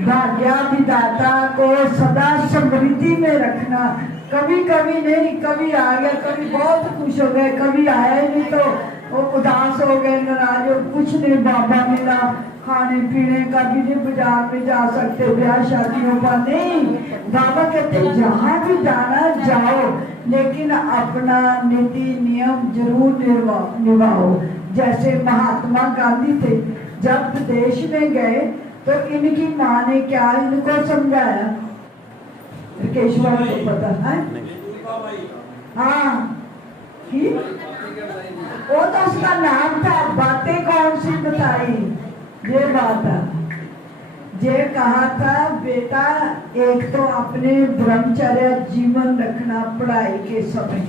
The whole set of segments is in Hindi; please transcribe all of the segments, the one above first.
भाग्या विधाता को सदा समृद्धि में रखना। कभी कभी नहीं, कभी आ गया, कभी बहुत खुश हो गए, कभी आया नहीं तो वो उदास हो गए, नाराज हो, कुछ नहीं बाबा मिला, खाने पीने का भी नहीं, बाजार में जा सकते, ब्याह शादियों का नहीं। बाबा कहते जहाँ भी जाना जाओ, लेकिन अपना नीति नियम जरूर निभाओ। जैसे महात्मा गांधी थे, जब विदेश में गए तो इनकी माँ ने क्या इनको समझाया, केशवा को पता है? हाँ, वो तो उसका नाम था, बातें कौन सी बताई, ये बात है। ये कहा था बेटा एक तो अपने ब्रह्मचर्य जीवन रखना पढ़ाई के समय,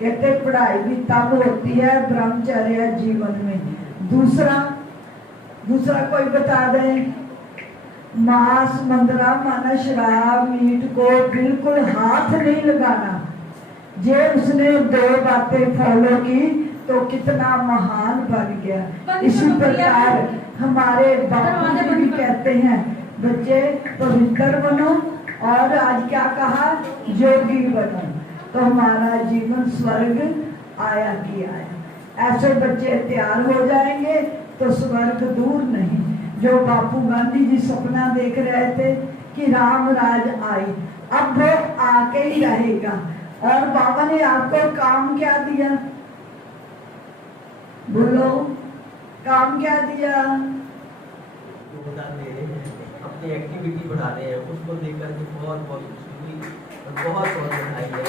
कहते पढ़ाई भी तब होती है ब्रह्मचर्य जीवन में। दूसरा कोई बता दे, मांस मंदरा माना शराब मीट को बिल्कुल हाथ नहीं लगाना। जे उसने 2 बातें फॉलो की तो कितना महान बन गया। इसी प्रकार हमारे बापू जी भी कहते हैं बच्चे पवित्र बनो, और आज क्या कहा, योगी बनो, तो हमारा जीवन स्वर्ग आया कि आया। ऐसे बच्चे तैयार हो जाएंगे तो स्वर्ग दूर नहीं। जो बापू गांधी जी सपना देख रहे थे कि राम राज आए, अब वो आके ही रहेगा। और बाबा ने आपको काम क्या दिया, बोलो काम क्या दिया? अपनी एक्टिविटी बढ़ा रहे हैं, उसको देखकर के बहुत बहुत खुशी हुई और बहुत बहुत बधाई है।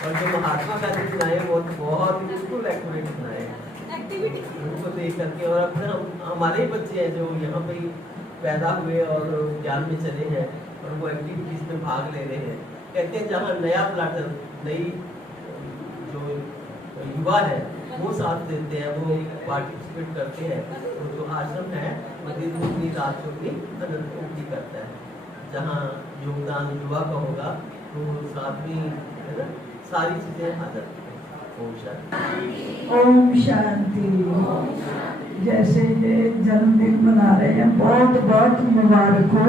और जो महात्मा गांधी सुनाए वो बहुत बिल्कुल एक्टिविटी सुनाए एक्टिविटी, उनको देख करके। और अपने हमारे ही बच्चे हैं जो यहाँ पे पैदा हुए और ज्ञान में चले हैं और वो एक्टिविटीज में भाग ले रहे हैं। कहते हैं जहाँ नया प्लाटन, नई जो युवा है वो साथ देते हैं, वो पार्टिसिपेट करते हैं, तो जो आश्रम है वो दिन दुगनी रात चौगनी अनंत कोटि करता है। जहाँ योगदान युवा का होगा तो साथ में है ना सारी चीजें आ जाती हैं। ओम शांति। ओम शांति। जैसे ये जन्मदिन मना रहे हैं, बहुत बहुत मुबारक हो।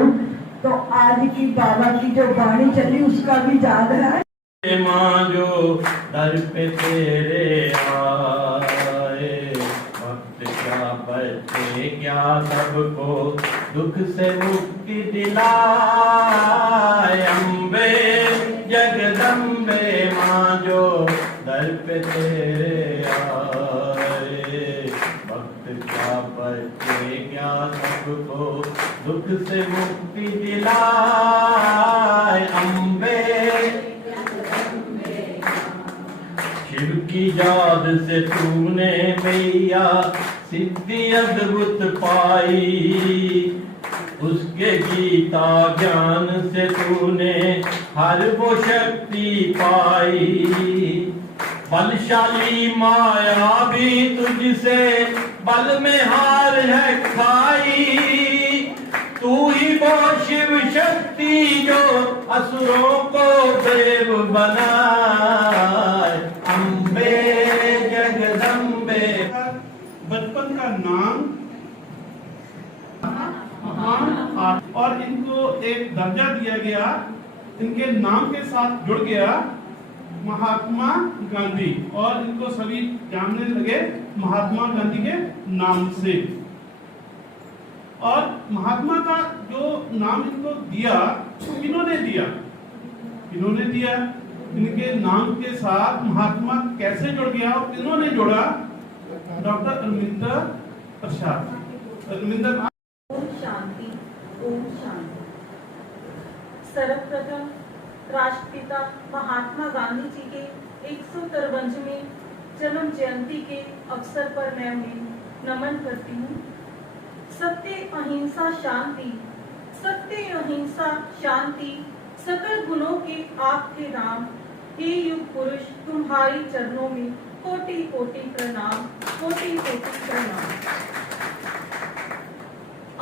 तो आज की बाबा की जो वाणी चली उसका भी याद है। माँ जो दर पे तेरे आए, भक्त क्या बचे क्या सबको दुख से मुक्ति दिलाए। अम्बे जगदम्बे माँ जो दर पे तेरे आए, भक्त क्या बचे क्या सबको दुख से मुक्ति दिलाए। अम्बे शिव की याद से तूने मैया सिद्धि अद्भुत पाई, उसके गीता ज्ञान से तूने हर वो शक्ति पाई। बलशाली माया भी तुझसे बल में हार है खाई, तू ही वो शिव शक्ति जो असुरों को देव बनाए। अम्बे जगदम्बे। बचपन का नाम महान, और इनको एक दर्जा दिया गया, इनके नाम के साथ जुड़ गया महात्मा गांधी, और इनको सभी जानने लगे महात्मा गांधी के नाम से। और महात्मा का जो नाम इनको दिया, किन्होंने दिया? इन्होंने दिया। इनके नाम के साथ महात्मा कैसे जुड़ गया और किन्होंने जोड़ा? डॉक्टर अरविंदर प्रसाद। अरविंदर। ओम शांति। ओम शांति। सर्वप्रथम राष्ट्रपिता महात्मा गांधी जी के 153वें जन्म जयंती के अवसर पर मैं उन्हें नमन करती हूँ। सत्य अहिंसा शांति, सत्य अहिंसा शांति सकल गुणों के आपके नाम। हे युग पुरुष, तुम्हारी चरणों में कोटि कोटि प्रणाम, कोटि कोटि प्रणाम।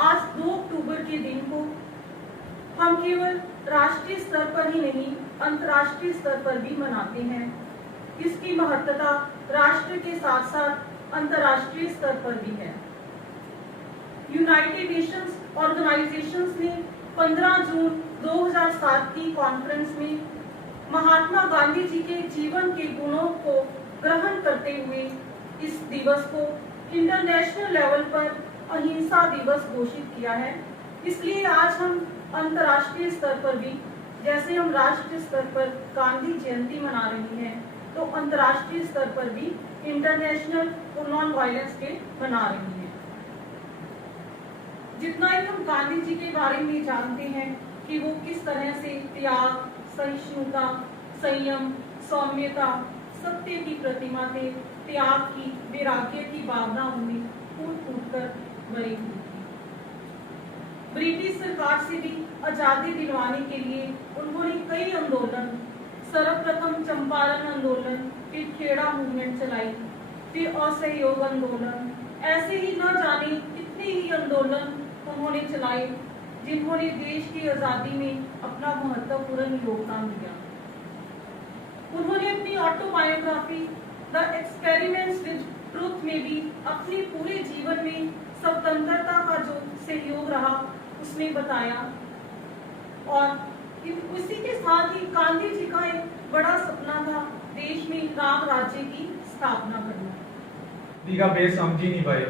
आज 2 अक्टूबर के दिन को हम केवल राष्ट्रीय स्तर पर ही नहीं, अंतर्राष्ट्रीय स्तर पर भी मनाते हैं। इसकी महत्ता राष्ट्र के साथ साथ अंतर्राष्ट्रीय स्तर पर भी है। यूनाइटेड नेशंस ऑर्गेनाइजेशंस ने 15 जून 2007 की कॉन्फ्रेंस में महात्मा गांधी जी के जीवन के गुणों को ग्रहण करते हुए इस दिवस को इंटरनेशनल लेवल पर अहिंसा दिवस घोषित किया है। इसलिए आज हम अंतर्राष्ट्रीय स्तर पर भी, जैसे हम राष्ट्रीय स्तर पर गांधी जयंती मना रही हैं, तो अंतर्राष्ट्रीय स्तर पर भी इंटरनेशनल नॉन वायलेंस डे मना रही हैं। जितना ही हम गांधी जी के बारे में जानते हैं कि वो किस तरह से त्याग, सहिष्णुता, संयम, सौम्यता, सत्य की प्रतिमा थे, त्याग की, वैराग्य की भावना उनमें फूट कर भरी हुई थी। ब्रिटिश सरकार से भी आजादी दिलवाने के लिए उन्होंने कई आंदोलन, सर्वप्रथम चंपारण आंदोलन, फिर खेड़ा मूवमेंट चलाई, फिर असहयोग आंदोलन, ऐसे ही न जाने कितने ही आंदोलन उन्होंने चलाए जिन्होंने देश की आजादी में अपना महत्वपूर्ण योगदान दिया। उन्होंने अपनी autobiography the experiments with truth में भी अपने पूरे जीवन में स्वतंत्रता का जो सहयोग रहा उसमें बताया। और उसी के साथ ही गांधी जी का एक बड़ा सपना था देश में राम राज्य की स्थापना करना। का बेस समझ ही नहीं पाए।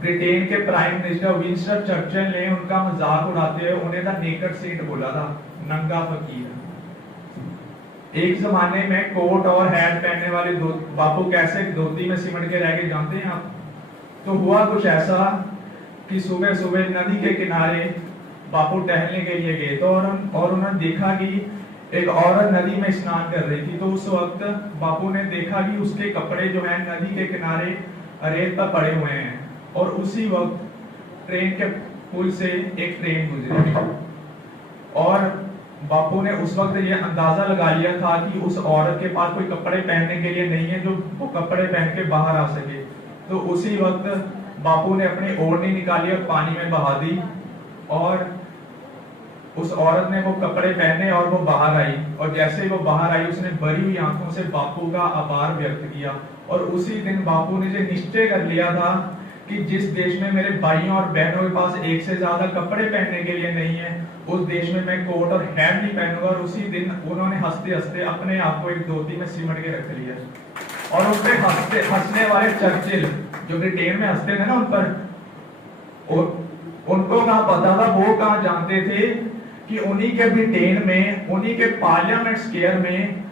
ब्रिटेन के प्राइम मिनिस्टर विंस्टन चर्चिल ने उनका मजाक उड़ाते हुए उन्हें द नेकेड सेंट बोला था, नंगा फकीर। एक जमाने में कोट और हैट पहनने वाले बापू कैसे धोती में सिमट के रह गए जानते हैं आप? तो हुआ कुछ ऐसा कि सुबह सुबह नदी के किनारे बापू टहलने के लिए गए तो और उन्होंने देखा कि एक औरत नदी में स्नान कर रही थी। तो उस वक्त बापू ने देखा कि उसके कपड़े जो हैं नदी के किनारे रेत पर पड़े हुए हैं और उसी वक्त ट्रेन के पुल से एक ट्रेन गुजरी और बापू ने उस वक्त ये अंदाजा लगा लिया था कि उस औरत के पास कोई कपड़े पहनने के लिए नहीं है जो वो कपड़े पहन के बाहर आ सके। तो उसी वक्त बापू ने अपनी ओढ़नी निकाली और पानी में बहा दी और उस औरत ने वो कपड़े पहने और वो बाहर आई और जैसे ही वो बाहर आई उसने भरी हुई आंखों से बापू का आभार व्यक्त किया। और उसी दिन बापू ने निश्चय कर लिया था कि जिस देश में मेरे भाइयों और बहनों के पास एक से ज्यादा कपड़े पहनने के लिए नहीं है उस देश में मैं कोट और हैट नहीं पहनूंगा। और उसी दिन उन्होंने हंसते हंसते अपने आप को एक धोती में सिमट के रख लिया। और उन पे हंसने वाले चर्चिल जो ब्रिटेन में हंसते थे ना उन पर, उनको कहाँ पता था, वो कहाँ जानते थे कि उन्हीं के ब्रिटेन में, उन्हीं के पार्लियामेंट स्क्वायर में,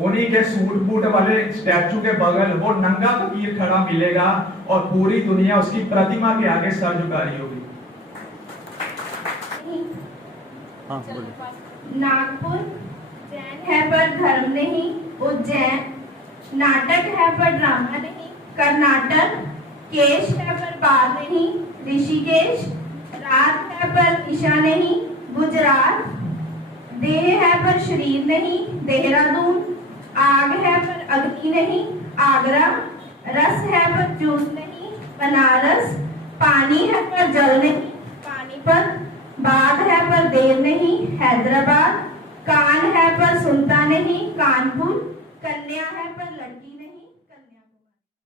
उन्हीं के सूट बूट वाले स्टैचू के बगल वो नंगा फकीर खड़ा मिलेगा और पूरी दुनिया उसकी प्रतिमा के आगे सर झुका रही होगी। नागपुर जैन है पर धर्म नहीं, उज्जैन नाटक है पर ड्रामा नहीं, कर्नाटक केश है पर बाल नहीं, ऋषिकेश रात है पर ईशा नहीं, गुजरात देह है पर शरीर नहीं, देहरादून आग है पर अग्नि नहीं, आगरा रस है पर जूस नहीं, बनारस पानी है पर जल नहीं, पानीपत बाघ है पर देर नहीं, हैदराबाद कान है पर सुनता नहीं, कानपुर कन्या है पर लड़की